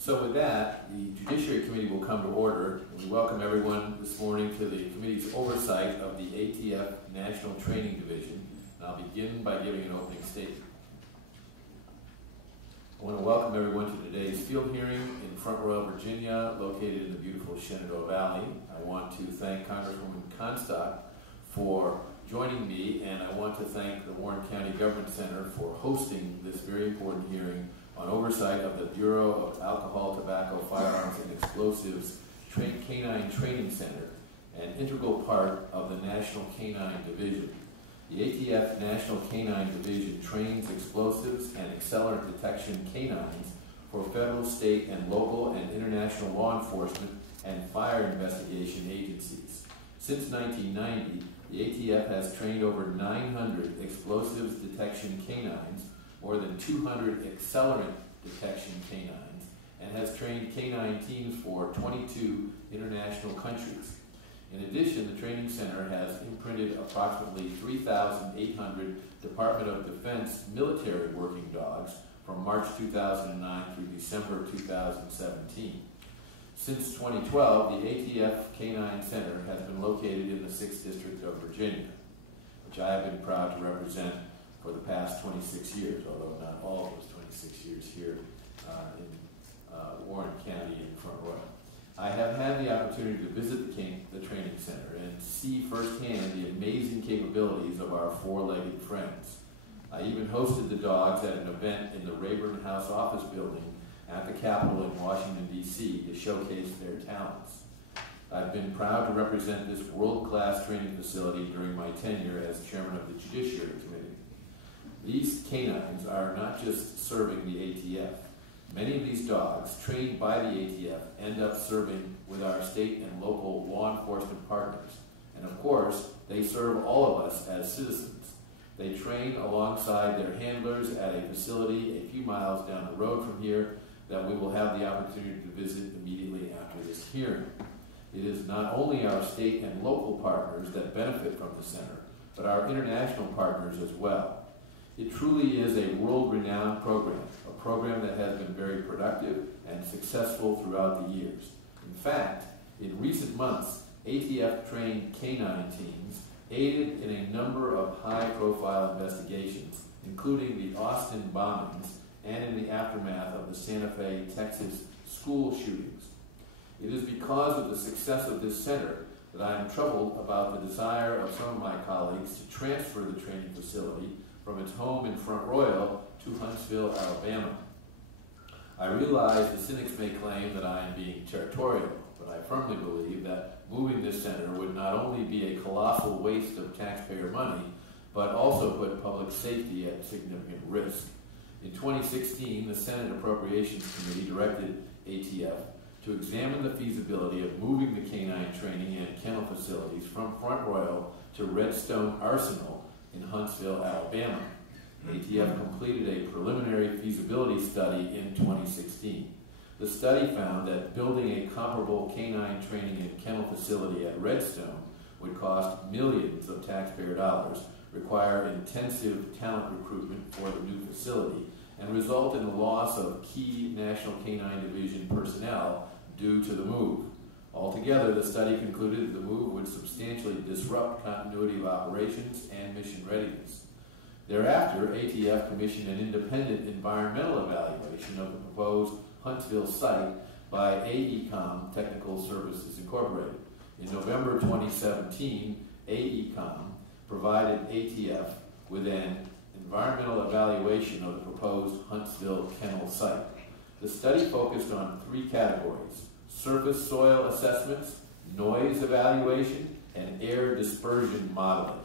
So with that, the Judiciary Committee will come to order. We welcome everyone this morning to the committee's oversight of the ATF National Training Division. And I'll begin by giving an opening statement. I want to welcome everyone to today's field hearing in Front Royal, Virginia, located in the beautiful Shenandoah Valley. I want to thank Congresswoman Comstock for joining me, and I want to thank the Warren County Government Center for hosting this very important hearing on oversight of the Bureau of Alcohol, Tobacco, Firearms, and Explosives Canine Training Center, an integral part of the National Canine Division. The ATF National Canine Division trains explosives and accelerant detection canines for federal, state, and local and international law enforcement and fire investigation agencies. Since 1990, the ATF has trained over 900 explosives detection canines, more than 200 accelerant detection canines, and has trained canine teams for 22 international countries. In addition, the training center has imprinted approximately 3,800 Department of Defense military working dogs from March 2009 through December 2017. Since 2012, the ATF Canine Center has been located in the 6th District of Virginia, which I have been proud to represent for the past 26 years, although not all of those 26 years here in Warren County in Front Royal. I have had the opportunity to visit the training center and see firsthand the amazing capabilities of our four-legged friends. I even hosted the dogs at an event in the Rayburn House office building at the Capitol in Washington, D.C. to showcase their talents. I've been proud to represent this world-class training facility during my tenure as chairman of the Judiciary Committee. These canines are not just serving the ATF. Many of these dogs, trained by the ATF, end up serving with our state and local law enforcement partners. And of course, they serve all of us as citizens. They train alongside their handlers at a facility a few miles down the road from here that we will have the opportunity to visit immediately after this hearing. It is not only our state and local partners that benefit from the center, but our international partners as well. It truly is a world-renowned program, a program that has been very productive and successful throughout the years. In fact, in recent months, ATF-trained canine teams aided in a number of high-profile investigations, including the Austin bombings and in the aftermath of the Santa Fe, Texas school shootings. It is because of the success of this center that I am troubled about the desire of some of my colleagues to transfer the training facility from its home in Front Royal to Huntsville, Alabama. I realize the cynics may claim that I am being territorial, but I firmly believe that moving this center would not only be a colossal waste of taxpayer money, but also put public safety at significant risk. In 2016, the Senate Appropriations Committee directed ATF to examine the feasibility of moving the canine training and kennel facilities from Front Royal to Redstone Arsenal in Huntsville, Alabama. ATF completed a preliminary feasibility study in 2016. The study found that building a comparable canine training and kennel facility at Redstone would cost millions of taxpayer dollars, require intensive talent recruitment for the new facility, and result in the loss of key National Canine Division personnel due to the move. Altogether, the study concluded that the move would substantially disrupt continuity of operations and mission readiness. Thereafter, ATF commissioned an independent environmental evaluation of the proposed Huntsville site by AECOM Technical Services Incorporated. In November 2017, AECOM provided ATF with an environmental evaluation of the proposed Huntsville kennel site. The study focused on three categories: surface soil assessments, noise evaluation, and air dispersion modeling.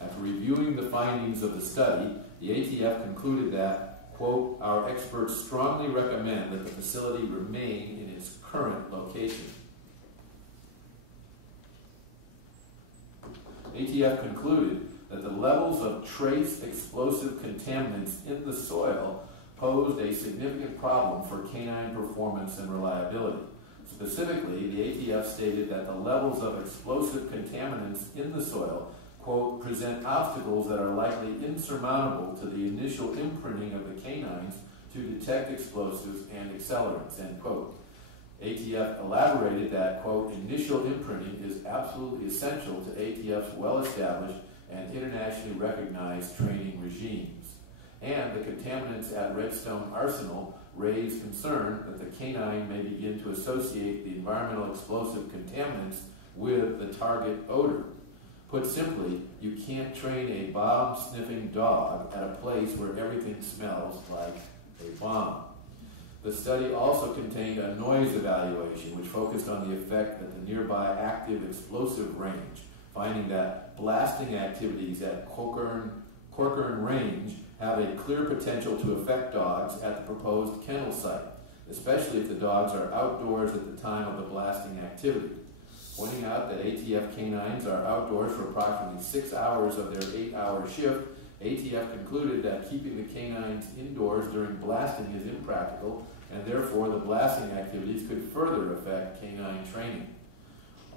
After reviewing the findings of the study, the ATF concluded that, quote, "Our experts strongly recommend that the facility remain in its current location." ATF concluded that the levels of trace explosive contaminants in the soil posed a significant problem for canine performance and reliability. Specifically, the ATF stated that the levels of explosive contaminants in the soil, quote, present obstacles that are likely insurmountable to the initial imprinting of the canines to to detect explosives and accelerants, end quote. ATF elaborated that, quote, initial imprinting is absolutely essential to ATF's well-established and internationally recognized training regimes. And the contaminants at Redstone Arsenal raised concern that the canine may begin to associate the environmental explosive contaminants with the target odor. Put simply, you can't train a bomb-sniffing dog at a place where everything smells like a bomb. The study also contained a noise evaluation, which focused on the effect that the nearby active explosive range, finding that blasting activities at Corcoran Range have a clear potential to affect dogs at the proposed kennel site, especially if the dogs are outdoors at the time of the blasting activity. Pointing out that ATF canines are outdoors for approximately 6 hours of their 8-hour shift, ATF concluded that keeping the canines indoors during blasting is impractical, and therefore the blasting activities could further affect canine training.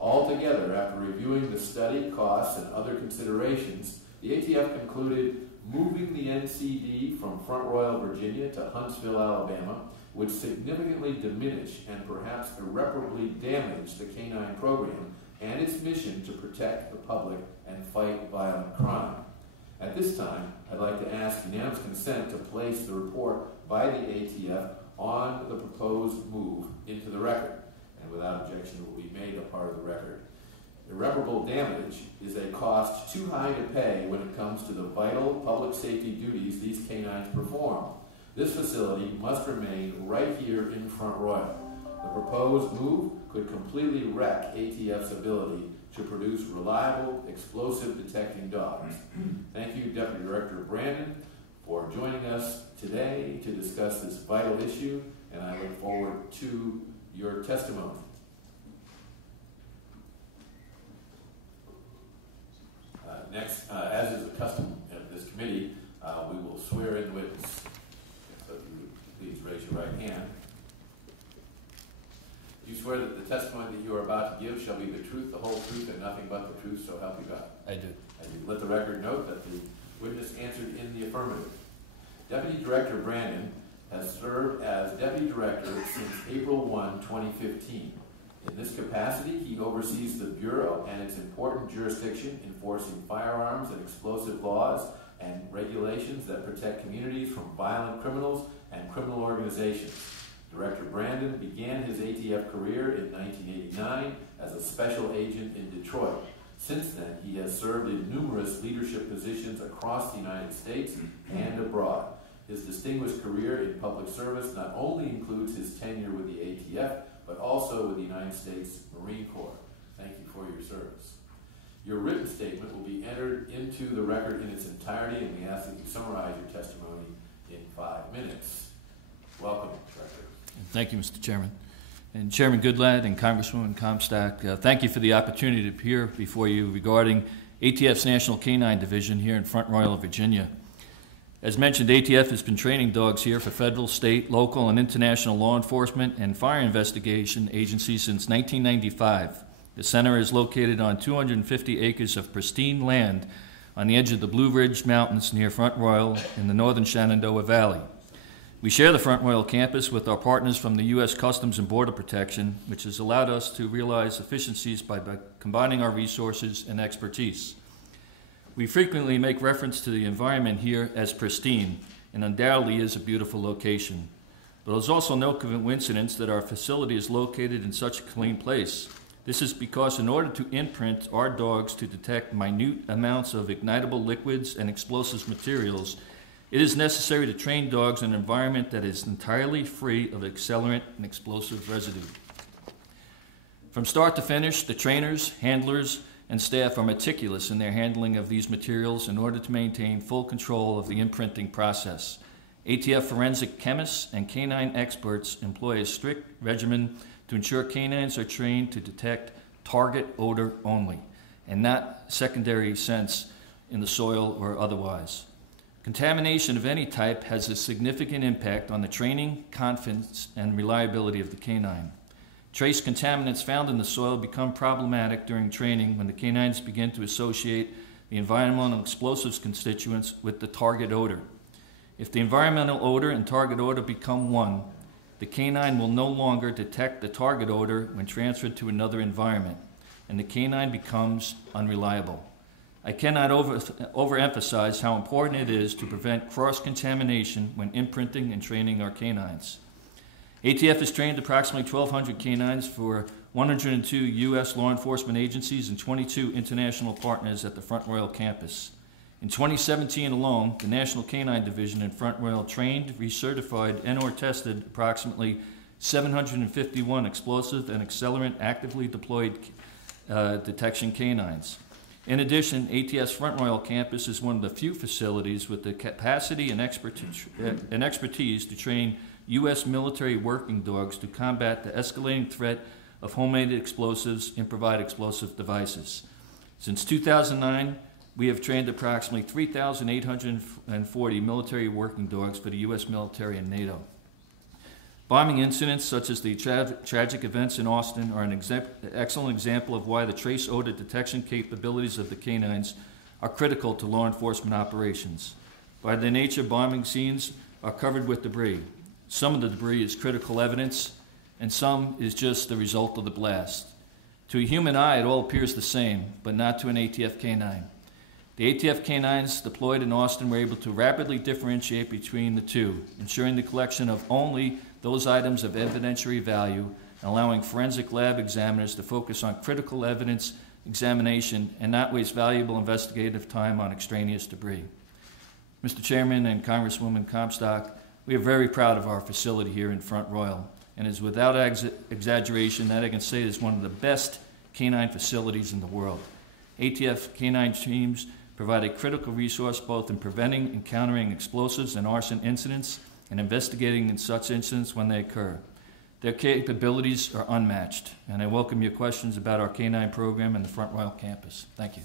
Altogether, after reviewing the study, costs, and other considerations, the ATF concluded moving the NCD from Front Royal, Virginia to Huntsville, Alabama would significantly diminish and perhaps irreparably damage the canine program and its mission to protect the public and fight violent crime. At this time, I'd like to ask unanimous consent to place the report by the ATF on the proposed move into the record, and without objection it will be made a part of the record. Irreparable damage is a cost too high to pay when it comes to the vital public safety duties these canines perform. This facility must remain right here in Front Royal. The proposed move could completely wreck ATF's ability to produce reliable, explosive detecting dogs. Thank you, Deputy Director Brandon, for joining us today to discuss this vital issue, and I look forward to your testimony. Next, as is the custom of this committee, we will swear in witness. So if you would please raise your right hand. Do you swear that the testimony that you are about to give shall be the truth, the whole truth, and nothing but the truth, so help you God? I do. And you let the record note that the witness answered in the affirmative. Deputy Director Brandon has served as Deputy Director since April 1, 2015. In this capacity, he oversees the Bureau and its important jurisdiction enforcing firearms and explosive laws and regulations that protect communities from violent criminals and criminal organizations. Director Brandon began his ATF career in 1989 as a special agent in Detroit. Since then, he has served in numerous leadership positions across the United States and abroad. His distinguished career in public service not only includes his tenure with the ATF, but also with the United States Marine Corps. Thank you for your service. Your written statement will be entered into the record in its entirety, and we ask that you summarize your testimony in 5 minutes. Welcome, Director. Thank you, Mr. Chairman. And Chairman Goodlad and Congresswoman Comstock, thank you for the opportunity to appear before you regarding ATF's National Canine Division here in Front Royal, Virginia. As mentioned, ATF has been training dogs here for federal, state, local, and international law enforcement and fire investigation agencies since 1995. The center is located on 250 acres of pristine land on the edge of the Blue Ridge Mountains near Front Royal in the northern Shenandoah Valley. We share the Front Royal campus with our partners from the U.S. Customs and Border Protection, which has allowed us to realize efficiencies by combining our resources and expertise. We frequently make reference to the environment here as pristine, and undoubtedly is a beautiful location. But there's also no coincidence that our facility is located in such a clean place. This is because in order to imprint our dogs to detect minute amounts of ignitable liquids and explosive materials, it is necessary to train dogs in an environment that is entirely free of accelerant and explosive residue. From start to finish, the trainers, handlers, and staff are meticulous in their handling of these materials in order to maintain full control of the imprinting process. ATF forensic chemists and canine experts employ a strict regimen to ensure canines are trained to detect target odor only, and not secondary scents in the soil or otherwise. Contamination of any type has a significant impact on the training, confidence, and reliability of the canine. Trace contaminants found in the soil become problematic during training when the canines begin to associate the environmental explosives constituents with the target odor. If the environmental odor and target odor become one, the canine will no longer detect the target odor when transferred to another environment, and the canine becomes unreliable. I cannot overemphasize how important it is to prevent cross-contamination when imprinting and training our canines. ATF has trained approximately 1,200 canines for 102 U.S. law enforcement agencies and 22 international partners at the Front Royal campus. In 2017 alone, the National Canine Division in Front Royal trained, recertified, and/or tested approximately 751 explosive and accelerant actively deployed detection canines. In addition, ATF's Front Royal campus is one of the few facilities with the capacity and expertise to train U.S. military working dogs to combat the escalating threat of homemade explosives and provide explosive devices. Since 2009, we have trained approximately 3,840 military working dogs for the U.S. military and NATO. Bombing incidents such as the tragic events in Austin are an excellent example of why the trace odor detection capabilities of the canines are critical to law enforcement operations. By their nature, bombing scenes are covered with debris. Some of the debris is critical evidence, and some is just the result of the blast. To a human eye, it all appears the same, but not to an ATF canine. The ATF canines deployed in Austin were able to rapidly differentiate between the two, ensuring the collection of only those items of evidentiary value and allowing forensic lab examiners to focus on critical evidence examination and not waste valuable investigative time on extraneous debris. Mr. Chairman and Congresswoman Comstock, we are very proud of our facility here in Front Royal, and is without exaggeration that I can say is one of the best canine facilities in the world. ATF canine teams provide a critical resource both in preventing and countering explosives and arson incidents and investigating in such incidents when they occur. Their capabilities are unmatched, and I welcome your questions about our canine program and the Front Royal campus. Thank you.